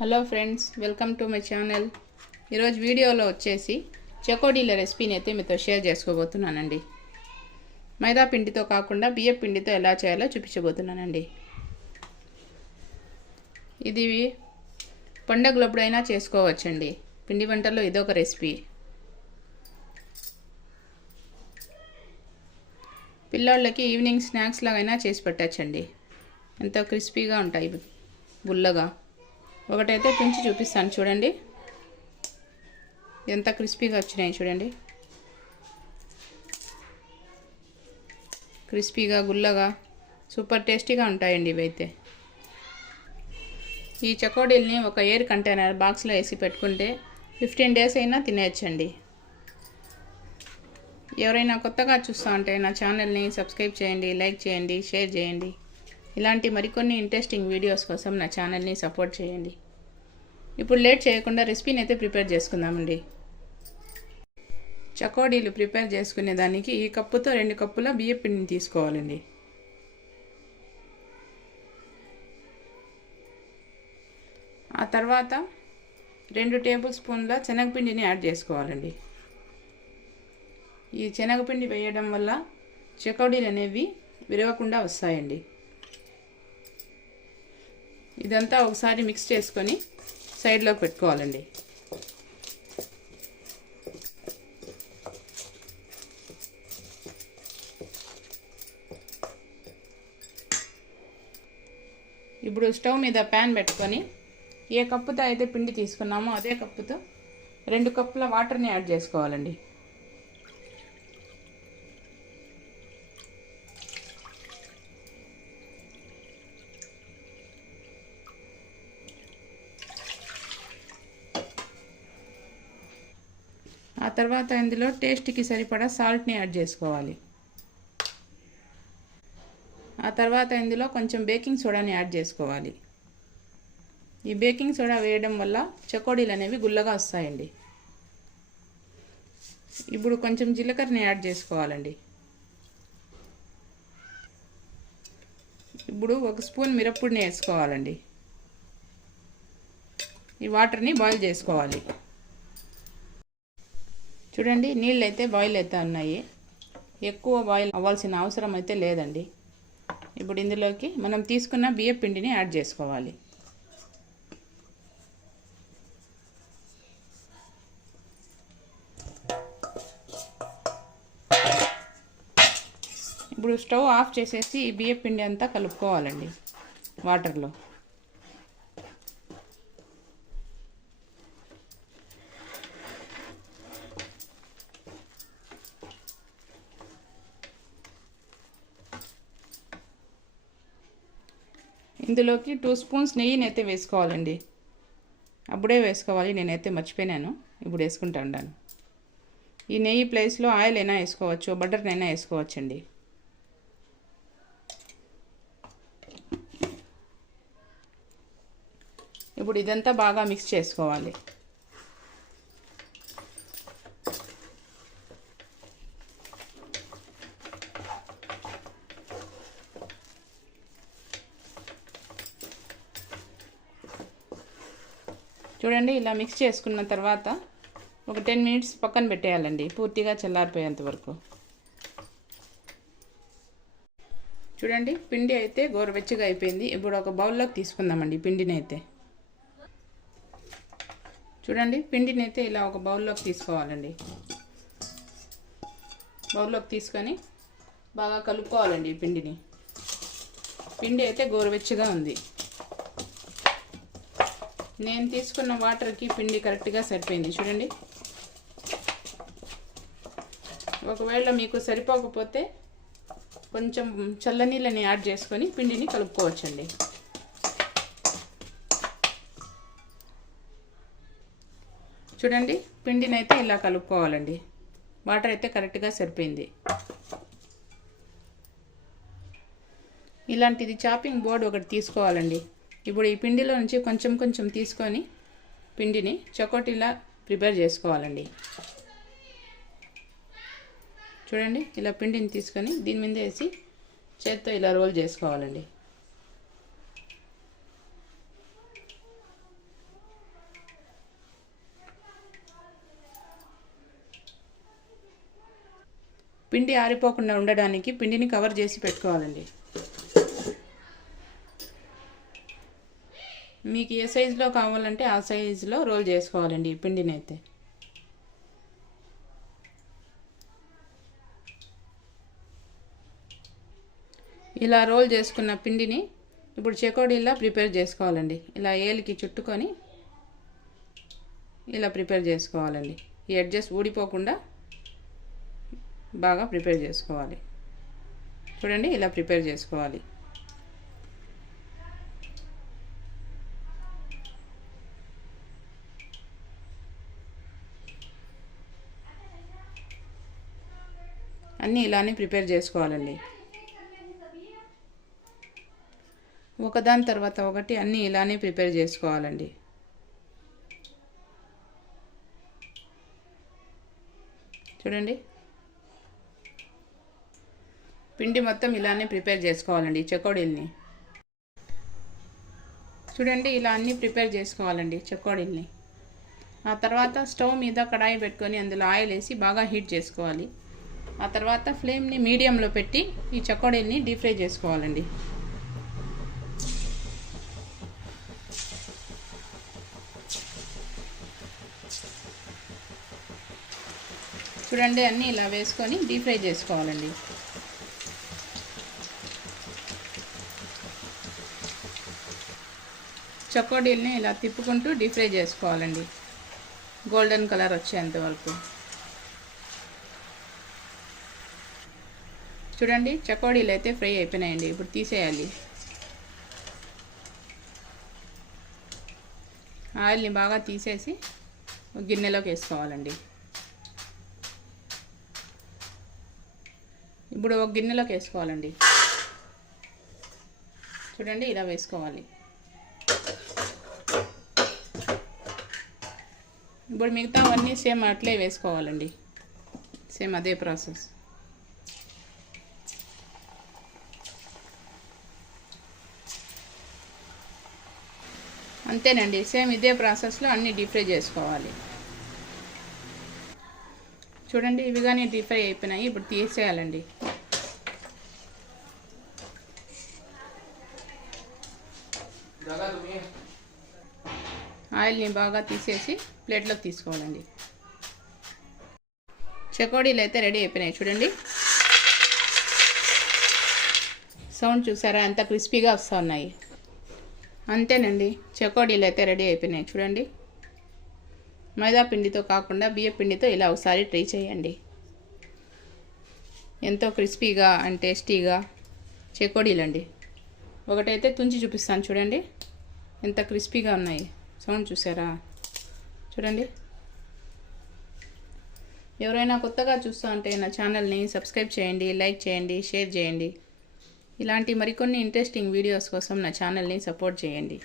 Hello friends welcome to my channel. ఈరోజు వీడియోలో వచ్చేసి చెకోడీల రెసిపీని అయితే మీతో షేర్ చేసుకోబోతున్నానండి. మైదా పిండితో కాకుండా బియ్య పిండితో ఎలా చేయాలో చూపించబోతున్నానండి. ఇది పండగలప్పుడైనా చేసుకోవచ్చండి. పిండి వంటల్లో ఇదొక రెసిపీ. పిల్లోళ్ళకి ఈవినింగ్ స్నాక్స్ లాగైనా చేసి పెట్టచ్చండి. ఎంతో క్రిస్పీగా ఉంటాయి బుల్లగా. ఒకటైతే పెంచి చూపిస్తాను చూడండి. ఎంత క్రిస్పీగా వచ్చినాయి చూడండి. క్రిస్పీగా గుల్లగా సూపర్ టేస్టీగా ఉంటాయండి ఇవైతే. ఈ చకోడీల్ని ఒక ఎయిర్ కంటైనర్ బాక్స్లో వేసి పెట్టుకుంటే ఫిఫ్టీన్ డేస్ అయినా తినేయచ్చండి. ఎవరైనా కొత్తగా చూస్తూ ఉంటే నా ఛానల్ని సబ్స్క్రైబ్ చేయండి లైక్ చేయండి షేర్ చేయండి. ఇలాంటి మరికొన్ని ఇంట్రెస్టింగ్ వీడియోస్ కోసం నా ఛానల్ని సపోర్ట్ చేయండి. ఇప్పుడు లేట్ చేయకుండా రెసిపీని అయితే ప్రిపేర్ చేసుకుందామండి. చకోడీలు ప్రిపేర్ చేసుకునే దానికి ఈ కప్పుతో రెండు కప్పుల బియ్య పిండిని తీసుకోవాలండి. ఆ తర్వాత రెండు టేబుల్ స్పూన్ల శనగపిండిని యాడ్ చేసుకోవాలండి. ఈ శనగపిండి వేయడం వల్ల చకోడీలు అనేవి విరవకుండా వస్తాయండి. ఇదంతా ఒకసారి మిక్స్ చేసుకొని సైడ్లోకి పెట్టుకోవాలండి. ఇప్పుడు స్టవ్ మీద ప్యాన్ పెట్టుకొని ఏ కప్పుతో అయితే పిండి తీసుకున్నామో అదే కప్పుతో రెండు కప్పుల వాటర్ని యాడ్ చేసుకోవాలండి. తర్వాత ఇందులో టేస్ట్కి సరిపడా సాల్ట్ని యాడ్ చేసుకోవాలి. ఆ తర్వాత ఇందులో కొంచెం బేకింగ్ సోడాని యాడ్ చేసుకోవాలి. ఈ బేకింగ్ సోడా వేయడం వల్ల చకోడీలు అనేవి గుల్లగా వస్తాయండి. ఇప్పుడు కొంచెం జీలకర్రని యాడ్ చేసుకోవాలండి. ఇప్పుడు ఒక స్పూన్ మిరప్పొడిని వేసుకోవాలండి. ఈ వాటర్ని బాయిల్ చేసుకోవాలి. చూడండి నీళ్ళు అయితే బాయిల్ అవుతా ఉన్నాయి. ఎక్కువ బాయిల్ అవ్వాల్సిన అవసరం అయితే లేదండి. ఇప్పుడు ఇందులోకి మనం తీసుకున్న బియ్య పిండిని యాడ్ చేసుకోవాలి. ఇప్పుడు స్టవ్ ఆఫ్ చేసేసి ఈ బియ్య పిండి అంతా కలుపుకోవాలండి వాటర్లో. ఇందులోకి టూ స్పూన్స్ నెయ్యిని అయితే వేసుకోవాలండి. అప్పుడే వేసుకోవాలి నేనైతే మర్చిపోయినాను. ఇప్పుడు వేసుకుంటా ఉన్నాను ఈ నెయ్యి ప్లేస్లో ఆయిల్ అయినా వేసుకోవచ్చు బటర్నైనా వేసుకోవచ్చండి. ఇప్పుడు ఇదంతా బాగా మిక్స్ చేసుకోవాలి. చూడండి ఇలా మిక్స్ చేసుకున్న తర్వాత ఒక టెన్ మినిట్స్ పక్కన పెట్టేయాలండి పూర్తిగా చల్లారిపోయేంత వరకు. చూడండి పిండి అయితే గోరువెచ్చగా అయిపోయింది. ఇప్పుడు ఒక బౌల్లోకి తీసుకుందామండి పిండిని అయితే చూడండి పిండిని అయితే ఇలా ఒక బౌల్లోకి తీసుకోవాలండి. బౌల్లోకి తీసుకొని బాగా కలుపుకోవాలండి ఈ పిండిని. పిండి అయితే గోరువెచ్చగా ఉంది. నేను తీసుకున్న వాటర్కి పిండి కరెక్ట్గా సరిపోయింది. చూడండి. ఒకవేళ మీకు సరిపోకపోతే కొంచెం చల్లనీళ్ళని యాడ్ చేసుకొని పిండిని కలుపుకోవచ్చండి. చూడండి పిండిని అయితే ఇలా కలుపుకోవాలండి. వాటర్ అయితే కరెక్ట్గా సరిపోయింది. ఇలాంటిది చాపింగ్ బోర్డు ఒకటి తీసుకోవాలండి. ఇప్పుడు ఈ పిండిలో నుంచి కొంచెం కొంచెం తీసుకొని పిండిని చకోటీలా ప్రిపేర్ చేసుకోవాలండి. చూడండి ఇలా పిండిని తీసుకొని దీని మీద వేసి చేత్తో ఇలా రోల్ చేసుకోవాలండి. పిండి ఆరిపోకుండా ఉండడానికి పిండిని కవర్ చేసి పెట్టుకోవాలండి. మీకు ఏ సైజులో కావాలంటే ఆ సైజులో రోల్ చేసుకోవాలండి ఈ పిండిని అయితే. ఇలా రోల్ చేసుకున్న పిండిని ఇప్పుడు చెకోడీలా ప్రిపేర్ చేసుకోవాలండి. ఇలా ఏలికి చుట్టుకొని ఇలా ప్రిపేర్ చేసుకోవాలండి. ఈ ఎడ్జెస్ ఊడిపోకుండా బాగా ప్రిపేర్ చేసుకోవాలి. చూడండి ఇలా ప్రిపేర్ చేసుకోవాలి. అన్నీ ఇలానే ప్రిపేర్ చేసుకోవాలండి. ఒకదాని తర్వాత ఒకటి అన్నీ ఇలానే ప్రిపేర్ చేసుకోవాలండి. చూడండి. పిండి మొత్తం ఇలానే ప్రిపేర్ చేసుకోవాలండి చెకోడీల్ని చూడండి ఇలా అన్నీ ప్రిపేర్ చేసుకోవాలండి చెకోడీల్ని ఆ తర్వాత స్టవ్ మీద కడాయి పెట్టుకొని అందులో ఆయిల్ వేసి బాగా హీట్ చేసుకోవాలి. ఆ తర్వాత ఫ్లేమ్ని మీడియంలో పెట్టి ఈ చకోడీల్ని డీప్ ఫ్రై చేసుకోవాలండి. చూడండి అన్నీ ఇలా వేసుకొని డీప్ ఫ్రై చేసుకోవాలండి. చకోడీల్ని ఇలా తిప్పుకుంటూ డీప్ ఫ్రై చేసుకోవాలండి. గోల్డెన్ కలర్ వచ్చేంత వరకు. చూడండి చకోడీలు అయితే ఫ్రై అయిపోయినాయండి. ఇప్పుడు తీసేయాలి. ఆయిల్ని బాగా తీసేసి ఒక గిన్నెలోకి వేసుకోవాలండి. ఇప్పుడు ఒక గిన్నెలోకి వేసుకోవాలండి. చూడండి ఇలా వేసుకోవాలి. ఇప్పుడు మిగతావన్నీ సేమ్ అట్లే వేసుకోవాలండి. సేమ్ అదే ప్రాసెస్. అంతేనండి సేమ్ ఇదే ప్రాసెస్లో అన్నీ డీప్ ఫ్రై చేసుకోవాలి. చూడండి ఇవి కానీ డీప్ ఫ్రై అయిపోయినాయి ఇప్పుడు తీసేయాలండి. ఆయిల్ని బాగా తీసేసి ప్లేట్లోకి తీసుకోవాలండి. చకోడీలు అయితే రెడీ అయిపోయినాయి చూడండి. సౌండ్ చూసారా? ఎంత క్రిస్పీగా వస్తూ ఉన్నాయి అంతేనండి. చకోడీలు అయితే రెడీ అయిపోయినాయి. చూడండి. మైదా పిండితో కాకుండా బియ్య పిండితో ఇలా ఒకసారి ట్రై చేయండి. ఎంతో క్రిస్పీగా అండ్ టేస్టీగా చెకోడీలండి. ఒకటైతే తుంచి చూపిస్తాను చూడండి. ఎంత క్రిస్పీగా ఉన్నాయి. సౌండ్ చూసారా? చూడండి. ఎవరైనా కొత్తగా చూస్తూ ఉంటే నా ఛానల్ని సబ్స్క్రైబ్ చేయండి లైక్ చేయండి షేర్ చేయండి. ఇలాంటి మరికొన్ని ఇంట్రెస్టింగ్ వీడియోస్ కోసం నా ఛానల్ని సపోర్ట్ చేయండి.